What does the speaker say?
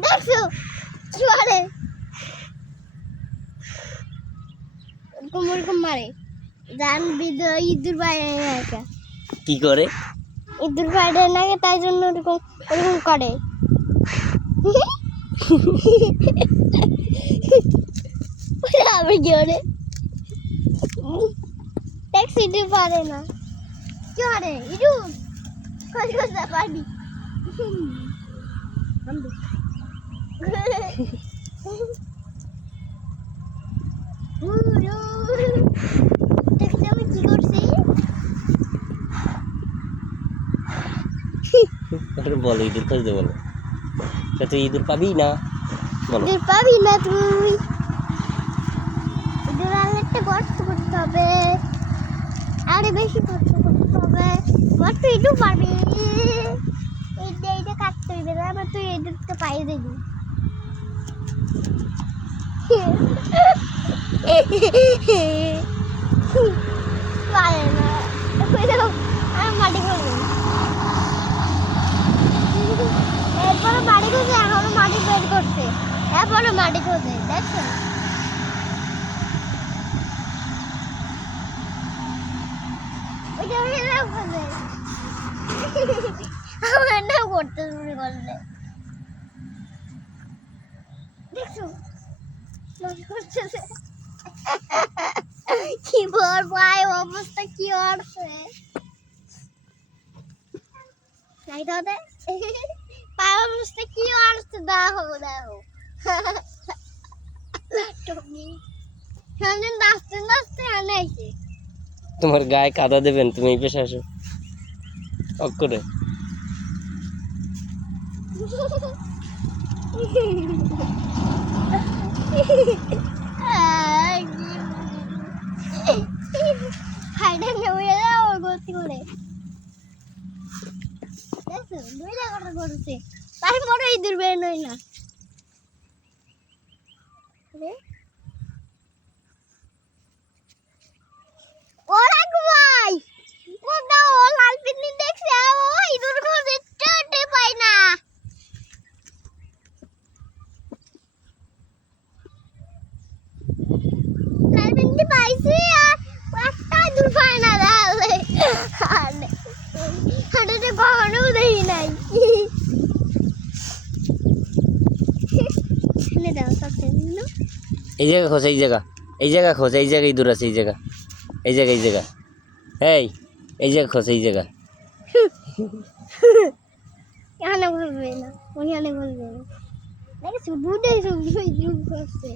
দেখছো কি করে কোমর মারে জান ভিডিও ইঁদুর বাইরে একা কি করে ইঁদুর বাইরে নাকি তাই জন্য ওরকম ওরকম করে আমি কি করে ট্যাক্সি দিতে পারে না কি করে ইঁদুর কই করতে পারবি আমি কি করছি বলো ইঁদুর খুঁজতে বলো তুই ইঁদুর পাবি না বলো ইঁদুর পাবি না তুই ইঁদুর আরেকটা গর্ত করতে হবে আরে বেশি গর্ত করতে হবে গর্ত ইঁদুর পারবি এইটা কাটতে হবে না আবার তুই ইঁদুরকে পাইয়ে দিবি পারে না আর মাটি করবো এরপরে মাটি খুঁজে এখনো মাটি বের করছে এরপরে মাটি খুঁজে দেখছো আমার নাম করতে শুরু করলে দেখছো কি বল ভাই অবস্থা কি হচ্ছে নাই তো পায় অবস্থা কি হচ্ছে দেখো দেখো নাচতে নাচতে আনাইছে তোমার গায়ে কাদা দেবেন তুমি এই পেশে আসো অক করে তারপরে ইঁদুর বের নই না ওরা ঘুমাই কোথাও লাল পিন্নি দেখছে ও ইঁদুর ঘরে টেটে পাই না লাল পিন্নি পাইছি আর একটা ইঁদুর পাই না তাহলে হাঁটতে কখনো দেখি নাই এই জায়গা খোঁজ এই জায়গা খোঁজ এই জায়গায় ইঁদুর আছে এই জায়গা এই জায়গা এই জায়গা খোঁজ এই জায়গা এখানে বলবে না ওখানে বলবে না দেখেছো দুটাই সব করছে